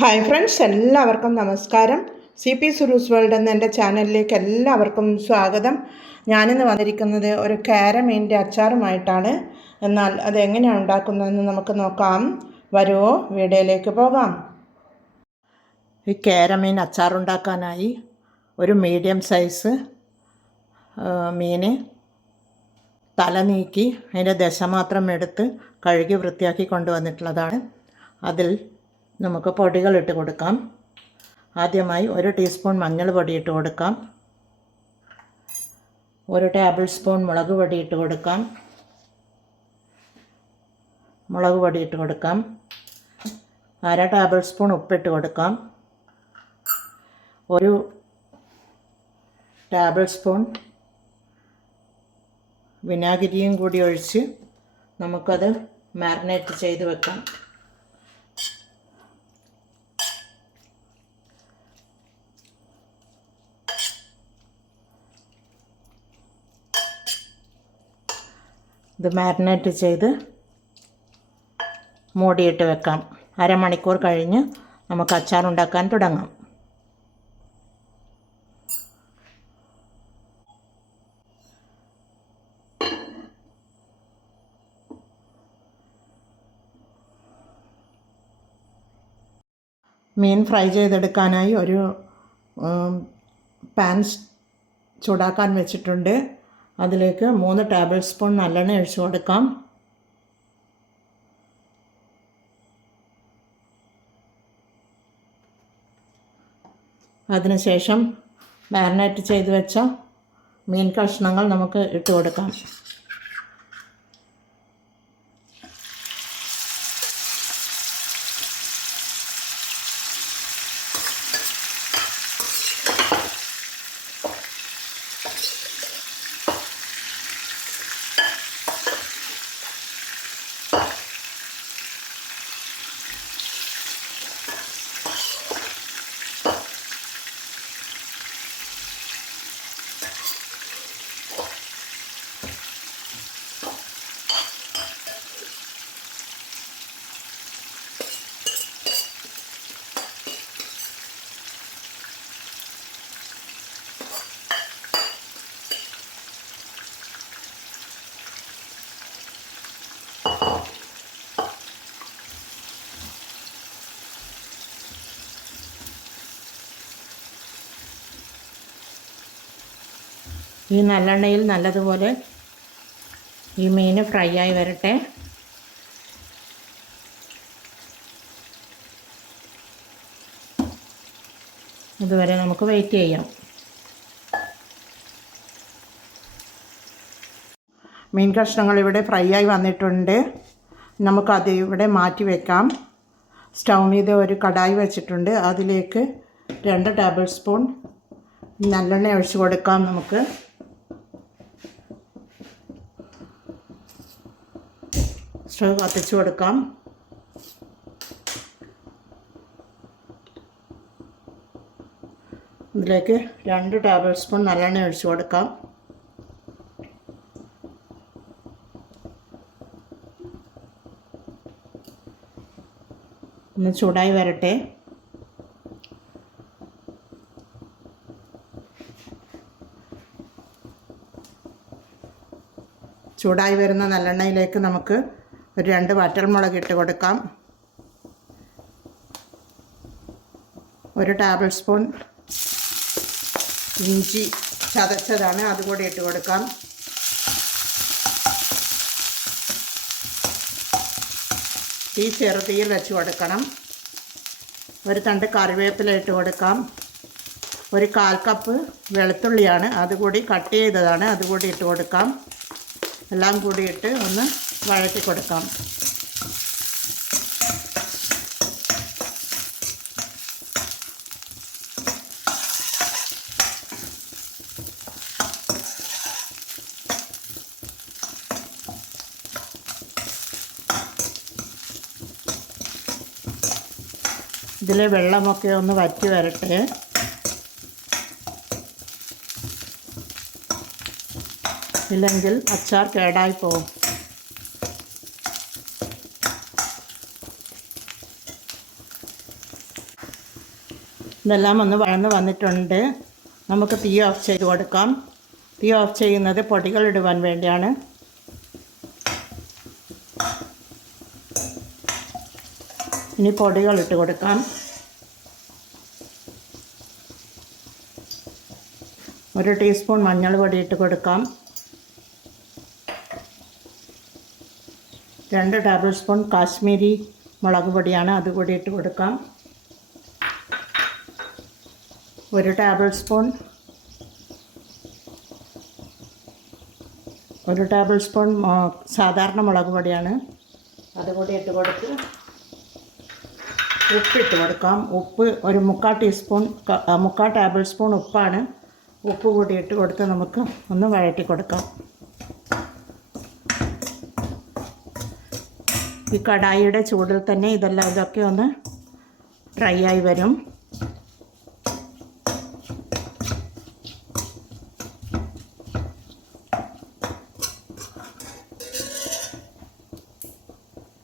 Hi friends എല്ലാവർക്കും നമസ്കാരം. C P സുരൂസ് world എന്ന എന്റെ ചാനലിലേക്ക് എല്ലാവർക്കും സ്വാഗതം. ഞാനിന്ന് വന്നിരിക്കുന്നത് ഒരു കാരമീന്റെ അച്ചാറുമായിട്ടാണ്. എന്നാൽ അത് എങ്ങനെയാണ് ഉണ്ടാക്കുന്നതെന്ന് നമുക്ക് നോക്കാം. വരുമോ വീഡിയോയിലേക്ക് പോകാം. ഈ കാരമീൻ അച്ചാറുണ്ടാക്കാനായി ഒരു മീഡിയം സൈസ് മീൻ തല നീക്കി അതിന്റെ ദശ മാത്രം എടുത്ത് കഴുകി വൃത്തിയാക്കി കൊണ്ടുവന്നിട്ടുള്ളതാണ്. അതിൽ നമുക്ക് പൊടികൾ ഇട്ട് കൊടുക്കാം. ആദ്യമായി ഒരു ടീസ്പൂൺ മഞ്ഞൾ പൊടി ഇട്ട് കൊടുക്കാം. ഒരു ടേബിൾ സ്പൂൺ മുളക് പൊടി ഇട്ട് കൊടുക്കാം. മുളക് പൊടി ഇട്ട് കൊടുക്കാം. അര ടേബിൾ സ്പൂൺ ഉപ്പിട്ട് കൊടുക്കാം. ഒരു ടേബിൾ സ്പൂൺ വിനാഗിരിയും കൂടി ഒഴിച്ച് നമുക്കത് മാരിനേറ്റ് ചെയ്ത് വെക്കാം. ഇത് മാരിനേറ്റ് ചെയ്ത് മൂടിയിട്ട് വെക്കാം. അരമണിക്കൂർ കഴിഞ്ഞ് നമുക്ക് അച്ചാർ ഉണ്ടാക്കാൻ തുടങ്ങാം. മീൻ ഫ്രൈ ചെയ്തെടുക്കാനായി ഒരു പാൻ ചൂടാക്കാൻ വെച്ചിട്ടുണ്ട്. അതിലേക്ക് മൂന്ന് ടേബിൾ സ്പൂൺ നല്ലെണ്ണ ഒഴിച്ചു കൊടുക്കാം. അതിനുശേഷം മാരിനേറ്റ് ചെയ്ത് വെച്ച മീൻ കഷ്ണങ്ങൾ നമുക്ക് ഇട്ട് കൊടുക്കാം. ഈ നല്ലെണ്ണയിൽ നല്ലതുപോലെ ഈ മീൻ ഫ്രൈ ആയി വരട്ടെ. അതുവരെ നമുക്ക് വെയിറ്റ് ചെയ്യാം. മീൻ കഷ്ണങ്ങൾ ഇവിടെ ഫ്രൈ ആയി വന്നിട്ടുണ്ട്. നമുക്കത് ഇവിടെ മാറ്റി വെക്കാം. സ്റ്റൗ മീത് ഒരു കടായി വെച്ചിട്ടുണ്ട്. അതിലേക്ക് രണ്ട് ടേബിൾ സ്പൂൺ നല്ലെണ്ണ ഒഴിച്ച് കൊടുക്കാം നമുക്ക്. സ്റ്റവ് കത്തിച്ച് കൊടുക്കാം. ഇതിലേക്ക് രണ്ട് ടേബിൾ സ്പൂൺ നല്ലെണ്ണ ഒഴിച്ചു കൊടുക്കാം. ഒന്ന് ചൂടായി വരട്ടെ. ചൂടായി വരുന്ന നല്ലെണ്ണയിലേക്ക് നമുക്ക് ഒരു രണ്ട് വറ്റൽമുളക് ഇട്ട് കൊടുക്കാം. ഒരു ടേബിൾ സ്പൂൺ ഇഞ്ചി ചതച്ചതാണ് അതുകൂടി ഇട്ട് കൊടുക്കാം. തീ ചെറുതീയിൽ വെച്ച് കൊടുക്കണം. ഒരു തണ്ട് കറിവേപ്പില ഇട്ട് കൊടുക്കാം. ഒരു കാൽ കപ്പ് വെളുത്തുള്ളിയാണ് അതുകൂടി കട്ട് ചെയ്തതാണ് അതുകൂടി ഇട്ട് കൊടുക്കാം. എല്ലാം കൂടി ഇട്ട് ഒന്ന് വഴറ്റി കൊടുക്കാം. ഇതിലെ വെള്ളമൊക്കെ ഒന്ന് വറ്റി വരട്ടെ. ഇല്ലെങ്കിൽ അച്ചാർ കേടായി പോകും. ഇതെല്ലാം ഒന്ന് വഴന്ന് വന്നിട്ടുണ്ട്. നമുക്ക് തീ ഓഫ് ചെയ്ത് കൊടുക്കാം. തീ ഓഫ് ചെയ്യുന്നത് പൊടികൾ ഇടുവാൻ വേണ്ടിയാണ്. ഇനി പൊടികൾ ഇട്ട് കൊടുക്കാം. ഒരു ടീസ്പൂൺ മഞ്ഞൾ പൊടി ഇട്ട് കൊടുക്കാം. രണ്ട് ടേബിൾ സ്പൂൺ കാശ്മീരി മുളക് പൊടിയാണ് അതുകൂടി ഇട്ട് കൊടുക്കാം. ഒരു ടേബിൾ സ്പൂൺ ഒരു ടേബിൾ സ്പൂൺ സാധാരണ മുളക് പൊടിയാണ്. അതുകൂടി ഇട്ട് കൊടുത്ത് ഉപ്പിട്ട് കൊടുക്കാം. ഉപ്പ് ഒരു മുക്കാൽ ടീസ്പൂൺ മുക്കാൽ ടേബിൾ സ്പൂൺ ഉപ്പാണ്. ഉപ്പ് കൂടി ഇട്ട് കൊടുത്ത് നമുക്ക് ഒന്ന് വഴറ്റി കൊടുക്കാം. ഈ കടായിയുടെ ചൂടിൽ തന്നെ ഇതെല്ലാം ഇതൊക്കെ ഒന്ന് ഡ്രൈ ആയി വരും.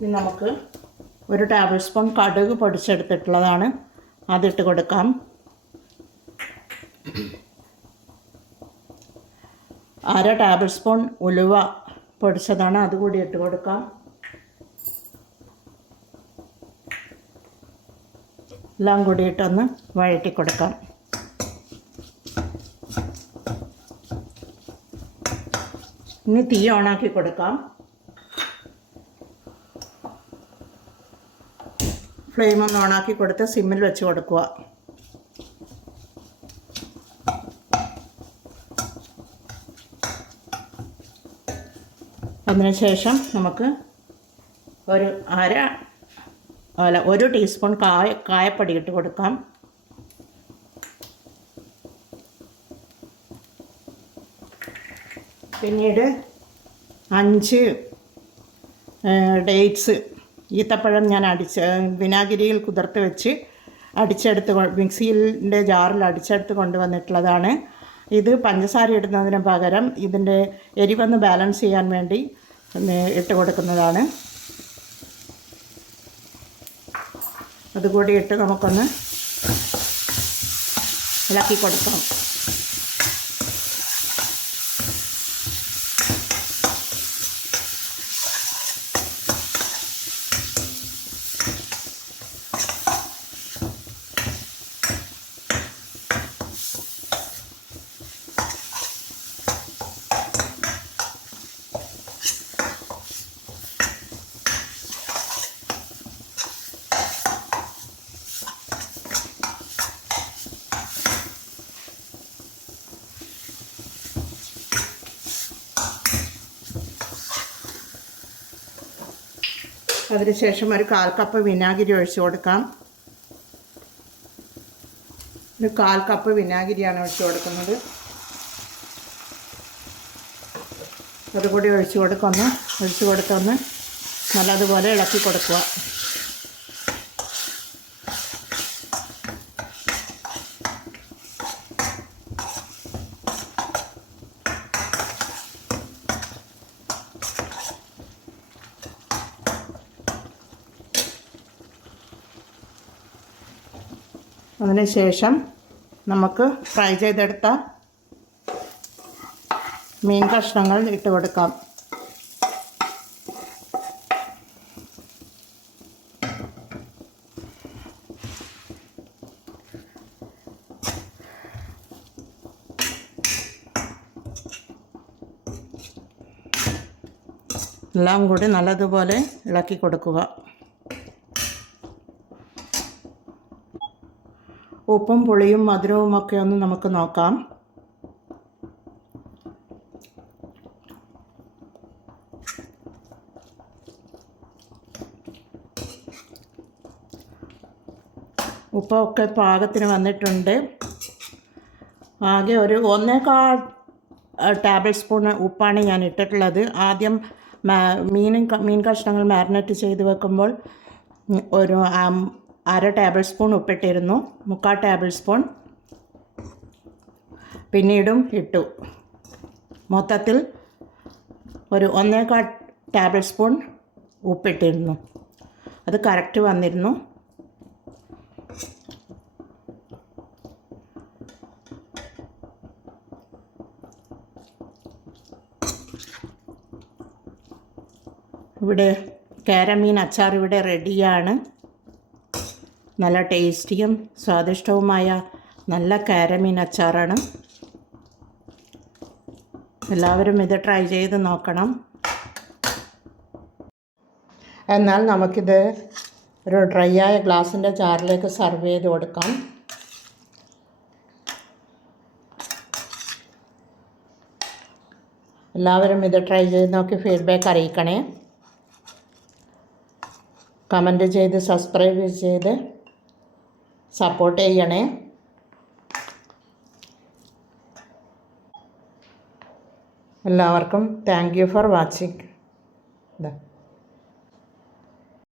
ഇനി നമുക്ക് ഒരു ടേബിൾ സ്പൂൺ കടുക് പൊടിച്ചെടുത്തിട്ടുള്ളതാണ്. അതിട്ട് കൊടുക്കാം. അര ടേബിൾ സ്പൂൺ ഉലുവ പൊടിച്ചതാണ്. അതുകൂടി ഇട്ട് കൊടുക്കാം. എല്ലാം കൂടിയിട്ടൊന്ന് വഴറ്റി കൊടുക്കാം. ഇനി തീ ഓണാക്കി കൊടുക്കാം. ഫ്ലെയിം ഒന്ന് ഓണാക്കി കൊടുത്ത് സിമ്മിൽ വെച്ച് കൊടുക്കുക. അതിനുശേഷം നമുക്ക് ഒരു അര അല്ല ഒരു ടീസ്പൂൺ കായ കായപ്പൊടി ഇട്ട് കൊടുക്കാം. പിന്നീട് അഞ്ച് ഡേറ്റ്സ് ഈത്തപ്പഴം ഞാൻ അടിച്ച് വിനാഗിരിയിൽ കുതിർത്ത് വെച്ച് അടിച്ചെടുത്ത് മിക്സിയിന്റെ ജാറിൽ അടിച്ചെടുത്ത് കൊണ്ടുവന്നിട്ടുള്ളതാണ്. ഇത് പഞ്ചസാര ഇടുന്നതിന് പകരം ഇതിന്റെ എരിവൊന്ന് ബാലൻസ് ചെയ്യാൻ വേണ്ടി ഇട്ട് കൊടുക്കുന്നതാണ്. അതുകൂടി ഇട്ട് നമുക്കൊന്ന് ഇളക്കി കൊടുക്കാം. അതിനുശേഷം ഒരു കാൽ കപ്പ് വിനാഗിരി ഒഴിച്ച് കൊടുക്കാം. ഒരു കാൽ കപ്പ് വിനാഗിരിയാണ് ഒഴിച്ച് കൊടുക്കുന്നത്. അതുകൂടി ഒഴിച്ച് കൊടുക്കൊന്ന്. ഒഴിച്ച് കൊടുത്തൊന്ന് നല്ലതുപോലെ ഇളക്കി കൊടുക്കുക. അതിനുശേഷം നമുക്ക് ഫ്രൈ ചെയ്തെടുത്ത മീൻ കഷ്ണങ്ങൾ ഇട്ട് കൊടുക്കാം. എല്ലാം കൂടി നല്ലതുപോലെ ഇളക്കി കൊടുക്കുക. ഉപ്പും പുളിയും മധുരവും ഒക്കെ ഒന്ന് നമുക്ക് നോക്കാം. ഉപ്പൊക്കെ പാകത്തിന് വന്നിട്ടുണ്ട്. ആകെ ഒരു ഒന്നേക്കാൾ ടേബിൾ സ്പൂൺ ഉപ്പാണ് ഞാൻ ഇട്ടിട്ടുള്ളത്. ആദ്യം മീനും മീൻ കഷ്ണങ്ങൾ മാരിനേറ്റ് ചെയ്ത് വെക്കുമ്പോൾ ഒരു അര ടേബിൾ സ്പൂൺ ഉപ്പിട്ടിരുന്നു. മുക്കാൽ ടേബിൾ സ്പൂൺ പിന്നീടും ഇട്ടു. മൊത്തത്തിൽ ഒരു ഒന്നേക്കാൾ ടേബിൾ സ്പൂൺ ഉപ്പിട്ടിരുന്നു. അത് കറക്റ്റ് വന്നിരുന്നു. ഇവിടെ കേരമീൻ അച്ചാർ ഇവിടെ റെഡിയാണ് നല്ല ടേസ്റ്റിയും സ്വാദിഷ്ടവുമായ നല്ല കാരമീൻ അച്ചാറാണ്. എല്ലാവരും ഇത് ട്രൈ ചെയ്ത് നോക്കണം. എന്നാൽ നമുക്കിത് ഒരു ഡ്രൈ ആയ ഗ്ലാസിന്റെ ചാറിലേക്ക് സർവ് ചെയ്ത് കൊടുക്കാം. എല്ലാവരും ഇത് ട്രൈ ചെയ്ത് നോക്കി ഫീഡ്ബാക്ക് അറിയിക്കണേ. കമന്റ് ചെയ്ത് സബ്സ്ക്രൈബ് ചെയ്ത് സപ്പോർട്ട് ചെയ്യണേ. എല്ലാവർക്കും താങ്ക് യു ഫോർ വാച്ചിങ്